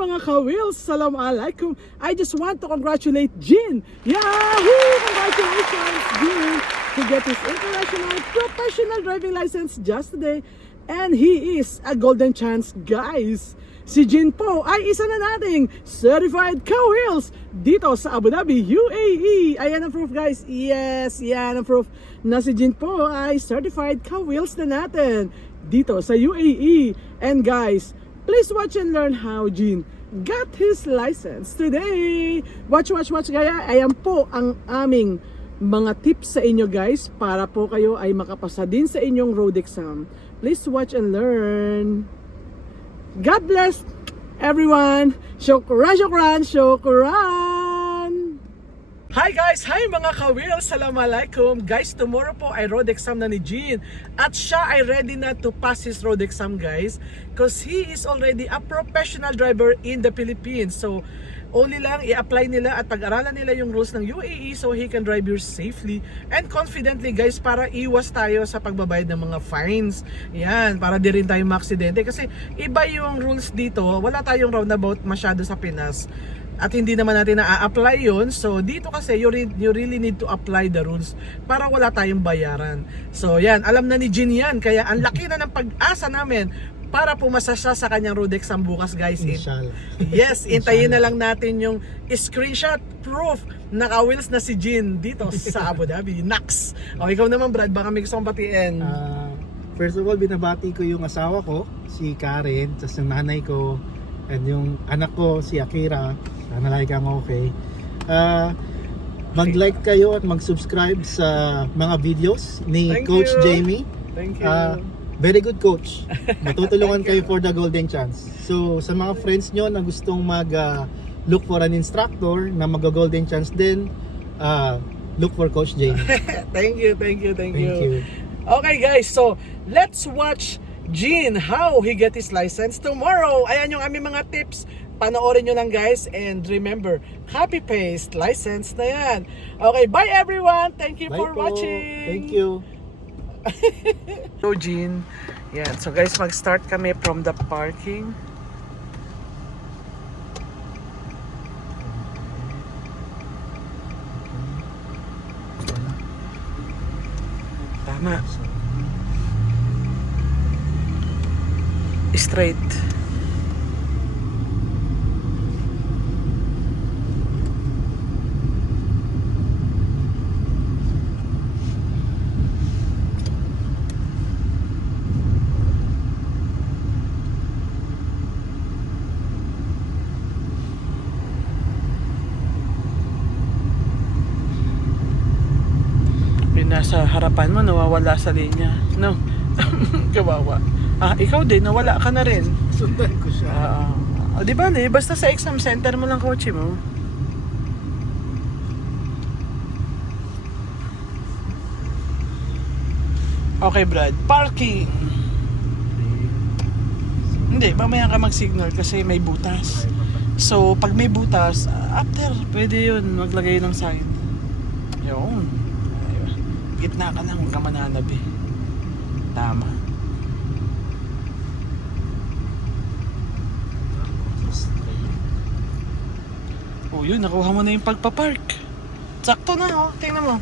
mga ka-wheels, salam alaikum. I just want to congratulate Jin. Yahoo! Congratulations, Jin! He got his international professional driving license just today. And he is a golden chance, guys. Si Jin po ay isa na nating certified ka-wheels dito sa Abu Dhabi, UAE. Ayan ang proof, guys. Yes, yan ang proof na si Jin po ay certified ka-wheels na natin dito sa UAE. And guys, please watch and learn how Jin got his license today. Watch, gaya. Ayan po ang aming mga tips sa inyo, guys, para po kayo ay makapasa din sa inyong road exam. Please watch and learn. God bless everyone. Shukran, shukran, shukran. Hi guys! Hi mga ka-wheels! Assalamualaikum! Guys, tomorrow po ay road exam na ni Jin. At siya ay ready na to pass his road exam, guys. Because he is already a professional driver in the Philippines. So, only lang i-apply nila at pag-aralan nila yung rules ng UAE so he can drive yours safely and confidently, guys, para iwas tayo sa pagbabayad ng mga fines. Yan, para di rin tayo maaksidente. Kasi iba yung rules dito. Wala tayong roundabout masyado sa Pinas. At hindi naman natin na-apply yun. So dito kasi you really need to apply the rules para wala tayong bayaran. So yan, alam na ni Jin yan. Kaya ang laki na ng pag-asa namin para pumasa siya sa kanyang road exam bukas, guys. Inshallah. Yes, intayin na lang natin yung screenshot proof na ka-wheels na si Jin dito sa Abu Dhabi. Nax! O ikaw naman, Brad, baka may gusto kong batiin. First of all, binabati ko yung asawa ko, si Karen, tapos yung nanay ko, and yung anak ko, si Akira. Sana lagi kang okay. Mag-like kayo at mag-subscribe sa mga videos ni Thank Coach you. Jamie. Thank you. Very good coach. Matutulungan kayo for the golden chance. So sa mga friends nyo na gustong look for an instructor na mag-golden chance din, look for Coach Jamie. Thank you. Thank you. Okay, guys, so let's watch Jin how he get his license tomorrow. Ayan yung aming mga tips. Panoorin nyo lang, guys, and remember, copy paste license na yan. Okay, bye everyone. Thank you Bye for po. watching. Thank you. So Jin, yan. So guys, mag-start kami from the parking. Tama. Straight. Nasa harapan mo, nawawala sa linya. No? Kawawa. Ikaw din, nawala ka na rin. Sundan ko siya. Di ba, basta sa exam center mo lang kotse mo. Okay, Brad. Parking. Hindi, mamaya ka mag-signal kasi may butas. So, pag may butas, after, pwede yun, maglagay ng sign. Yun. Gitna ka na, huwag ka mananab eh. Tama. Oh, yun, nakuha mo na yung pagpapark. Sakto na, oh. Tingnan mo.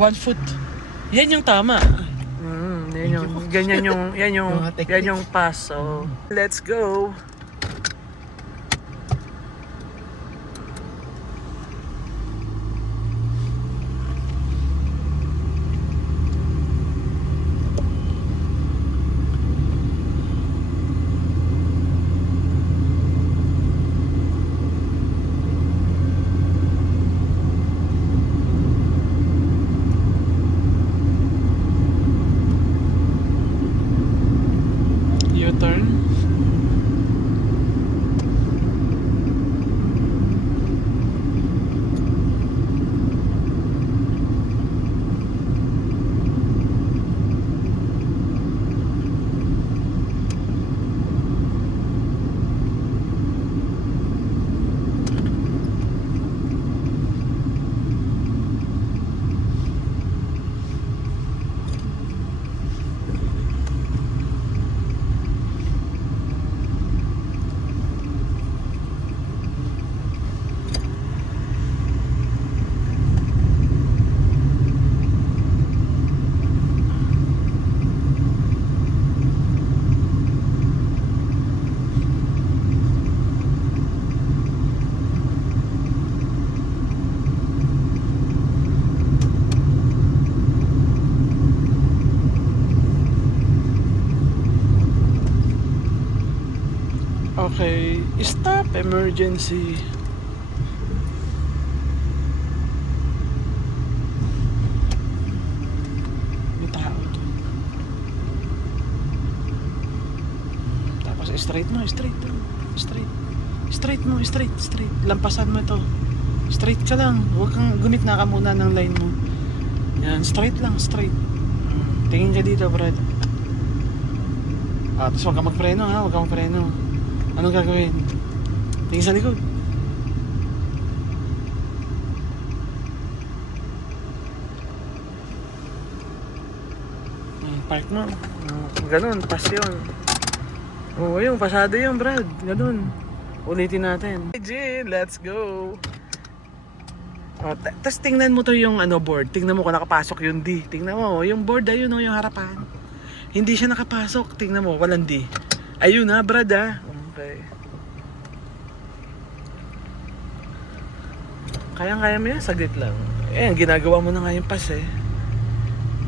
1 foot. Yan yung tama. Yan yung, ganyan yung, yan yung pass. So, let's go. U-turn. Okay, stop emergency. May tao doon. Tapos straight mo, straight doon. Straight. Straight mo, straight, straight. Lampasan mo ito. Straight ka lang. Huwag kang gumitna ka muna ng line mo. Yan, straight lang, straight. Tingin ka dito, Brad. Tapos huwag kang magpreno ha, huwag kang magpreno. Anong gagawin? Tingin sa likod. Park mo. Ganun, pas yun. Oo, yung pasado yun, Brad. Ganun. Ulitin natin. Hey, Jin, let's go. Tapos tingnan mo to yung board. Tingnan mo kung nakapasok yung D. Tingnan mo, yung board ayun o, yung harapan. Hindi siya nakapasok. Tingnan mo, walang D. Ayun ha, Brad ha. Okay. Kaya mo yan, saglit lang. Ginagawa mo na nga yung pass eh.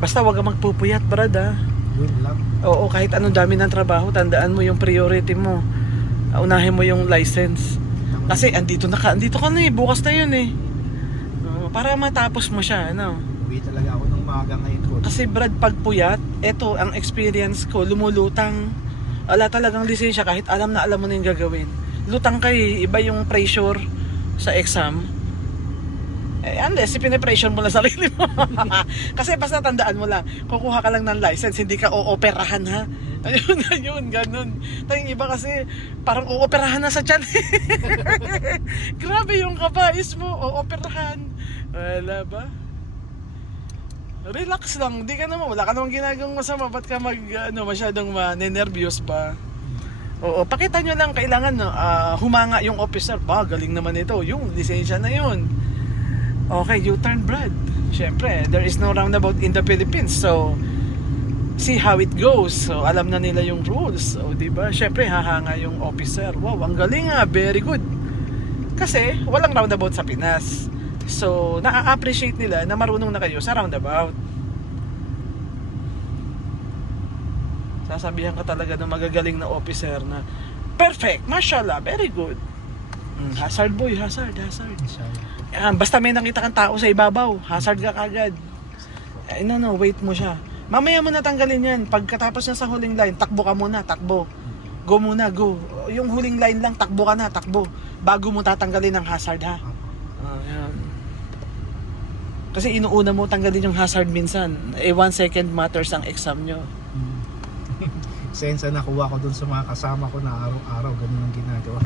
Basta wag kang magpupuyat, Brad ha. Yun lang. Oo, kahit anong dami ng trabaho, tandaan mo yung priority mo. Unahin mo yung license. Kasi andito ka na eh, bukas na yun eh. Para matapos mo siya, ano. Uwi talaga ako ng maaga ngayon po. Kasi Brad, pag puyat, eto ang experience ko, lumulutang. Wala talagang lisensya kahit alam mo na yung gagawin. Lutang kay iba yung pressure sa exam. Unless pinipressure mo lang sarili mo. Kasi basta tandaan mo lang, kukuha ka lang ng license, hindi ka ooperahan ha. Ayun, ganun. Tayong iba kasi parang ooperahan na sa tiyan. Grabe yung kabais mo, ooperahan. Wala ba? Relax lang, wala ka namang ginagawang masama, ba't ka masyadong manenervyos pa? Oo, pakita nyo lang, kailangan humanga yung officer. Galing naman ito, yung lisensya na yun. Okay, U-turn, Brad. Siyempre, there is no roundabout in the Philippines. So, see how it goes. So, alam na nila yung rules. So, diba? Siyempre, hahanga yung officer. Wow, ang galing ha. Very good. Kasi, walang roundabout sa Pinas. So, na-appreciate nila na marunong na kayo sa roundabout. Sasabihan ka talaga ng magagaling na officer na perfect, mashallah, very good. Hazard boy, hazard. Basta may nakita kang tao sa ibabaw, hazard ka kagad. Wait mo siya. Mamaya mo natanggalin yan. Pagkatapos niya sa huling line, takbo ka muna, takbo. Go muna, go. Yung huling line lang, takbo ka na, takbo. Bago mo tatanggalin ang hazard ha. Yan. Kasi inuuna mo tanggalin yung hazard minsan. 1 second matters ang exam nyo. Sensa nakuha ko dun sa mga kasama ko na araw-araw ganun ang ginagawa.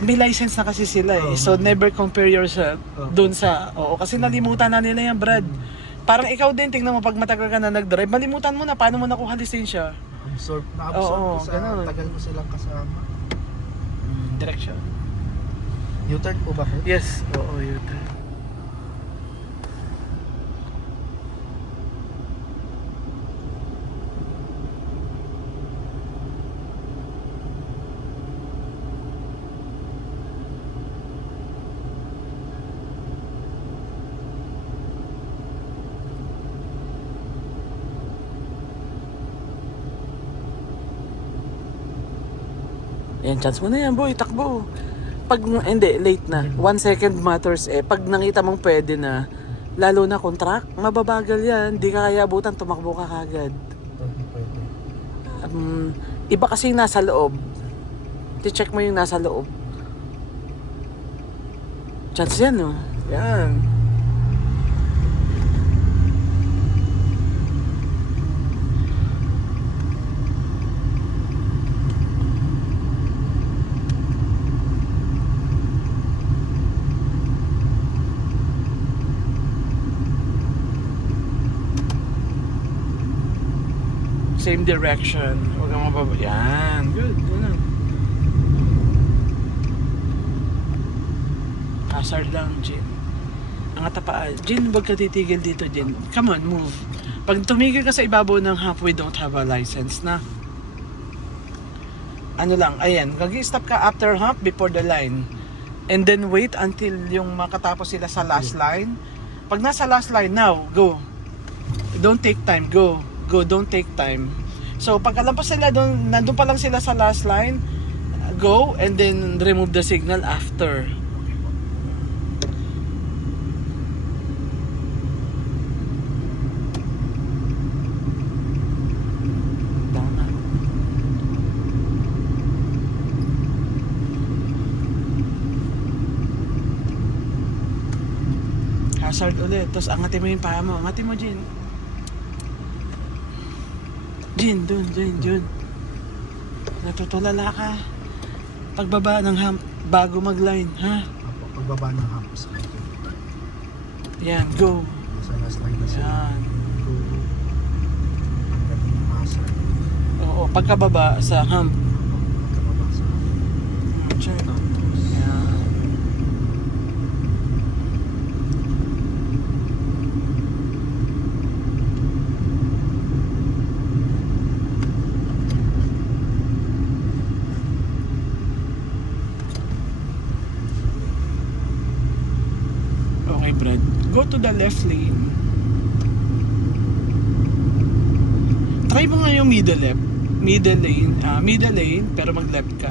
May license na kasi sila eh. So never compare yourself doon sa kasi nalimutan na nila yan, Brad. Parang ikaw din, tingnan mo pag matagal ka na nag-drive, malimutan mo na paano mo nakuha lisensya. Absorb ko sa ganun. tagal ko silang kasama. Direction. U-turn po ba? Yes, U-turn. Yan, chance mo na yan, boy. Takbo. Pag, hindi, late na. 1 second matters eh. Pag nakita mong pwede na, lalo na contract, mababagal yan. Di ka kaya abutan, tumakbo ka kagad. Iba kasi nasa loob. I-check mo yung nasa loob. Chance yan, no? Yan. Same direction. Huwag kang mababa. Yan. Good. Good. Hazard lang, Jin. Ang atapaan. Jin, huwag ka titigil dito, Jin. Come on, move. Pag tumigil ka sa ibabaw ng half, we don't have a license na. Ano lang, ayan. Gagi-stop ka after hump before the line. And then wait until yung makatapos sila sa last line. Pag nasa last line, now, go. Don't take time. Go, don't take time. So pagkalampas sila doon, nandun pa lang sila sa last line, go and then remove the signal after. Tama. Hazard ulit. Tapos angatin mo yung paa mo. Angatin mo, Jin. Jin, dun. Natutulala ka. Pagbaba ng hump bago mag-line, ha? Apo, pagbaba ng humps. Yan, go. Nasa last line na sila. Yan. Go. Ang galing ng hazard. Oo, pagkababa sa hump. Pagkababa sa Check. tapos. Yan. Okay, Brad. Go to the left lane. Try mo nga yung middle lane, pero mag-left ka.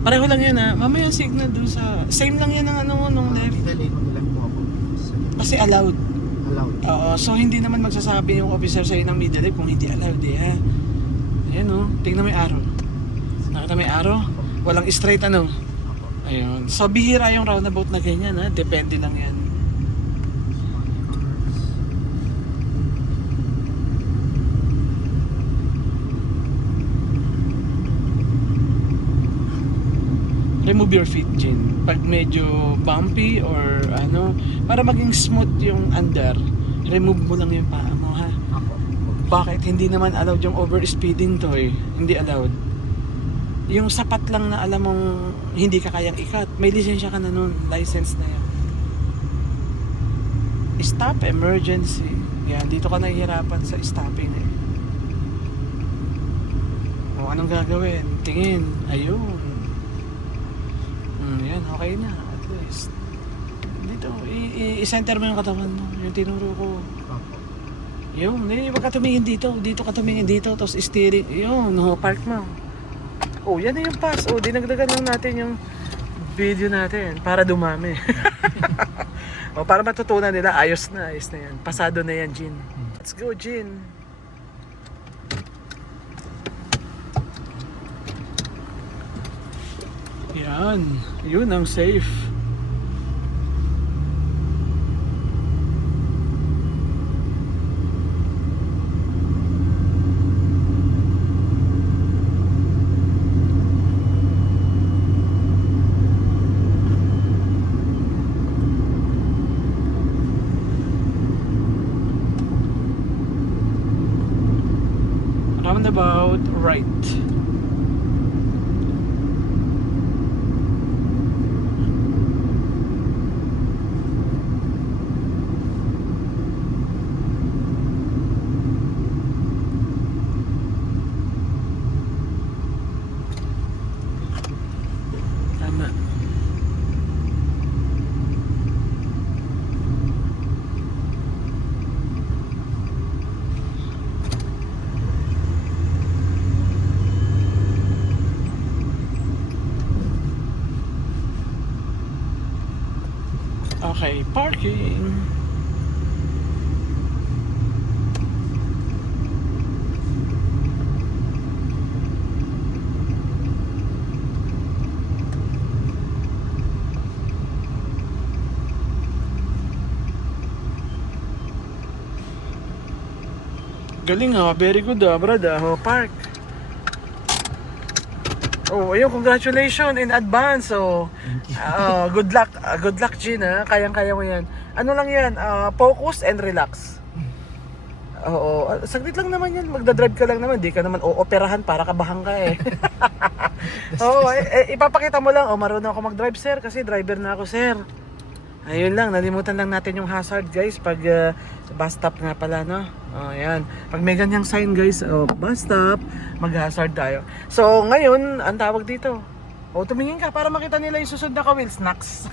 Pareho lang yan ha. Mamaya signal doon sa... Same lang yan ng ano, nung left. Middle lane, mag-left po ako. Kasi allowed. Allowed. Oo, so hindi naman magsasabi yung officer sa'yo ng middle lane kung hindi allowed eh ha. Ayan o, tingnan mo yung arrow. Nakita mo yung arrow? Walang straight ano. Apo. Ayun. So bihira yung roundabout na ganyan ha. Depende lang yan. Remove your feet, Jin. Pag medyo bumpy or ano, para maging smooth yung under, remove mo lang yung paa mo ha. Apo. Bakit? Hindi naman allowed yung over-speeding to eh. Hindi allowed. Yung sapat lang na alam mong hindi ka kayang ikat, may lisensya ka na nun. License na yan. Stop emergency. Yan, dito ka nahihirapan sa stopping eh. O, anong gagawin? Tingin. Ayun. Yan, okay na. At least. Dito, i-center mo yung katawan mo. Yung tinuro ko. Apo. Yun, wag ka tumingin dito. Dito ka tumingin dito. Tapos steering. Yun, park mo. Oh, yan na yung pass. Oh, dinagdagan lang natin yung video natin para dumami. O, para matutunan nila, ayos na yan. Pasado na yan, Jin. Let's go, Jin. Yan. Yun ang safe. Roundabout right. Tama. Okay, parking. Galing ha, very good ha, brad ha, park. Oh, ayun, congratulations in advance. So, good luck, Jin ha. Kayang-kaya mo yan. Ano lang yan, focus and relax. Oo, saglit lang naman yan. Magdadrive ka lang naman, di ka naman ooperahan para kabahan ka eh. Oo, ipapakita mo lang, marunong ako mag-drive sir, kasi driver na ako sir. Ayun lang, nalimutan lang natin yung hazard guys pag bus stop nga pala, no? Ayan. Pag may ganyang sign guys, bus stop, mag-hazard tayo. So ngayon, ang tawag dito, tumingin ka para makita nila yung susunod na ka-wheel snacks.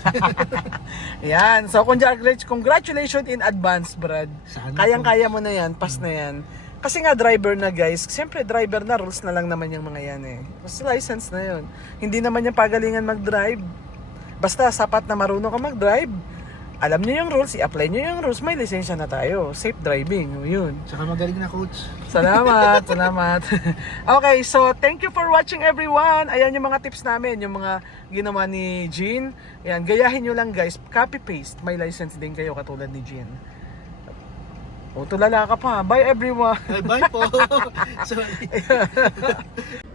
Ayan. So congratulations in advance, Brad. Kayang-kaya mo na yan, pass na yan. Kasi nga driver na guys, siyempre driver na, rules na lang naman yung mga yan eh. Mas license na yun. Hindi naman yung pagalingan mag-drive. Basta sapat na marunong ka mag-drive, alam nyo yung rules, i-apply nyo yung rules, may lisensya na tayo. Safe driving, yun. Tsaka magaling na coach. Salamat, salamat. Okay, so thank you for watching everyone. Ayan yung mga tips namin, yung mga ginawa ni Jean. Ayan, gayahin nyo lang guys, copy-paste. May license din kayo katulad ni Jean. O, tulala ka pa. Bye everyone. Bye po. Sorry.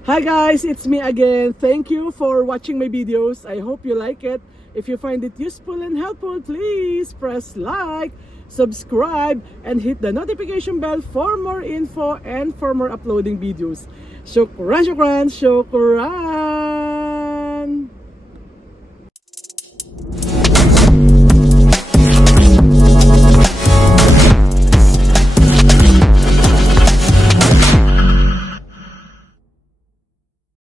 Hi guys, it's me again. Thank you for watching my videos. I hope you like it. If you find it useful and helpful, please press like, subscribe, and hit the notification bell for more info and for more uploading videos. Shukran, shukran, shukran!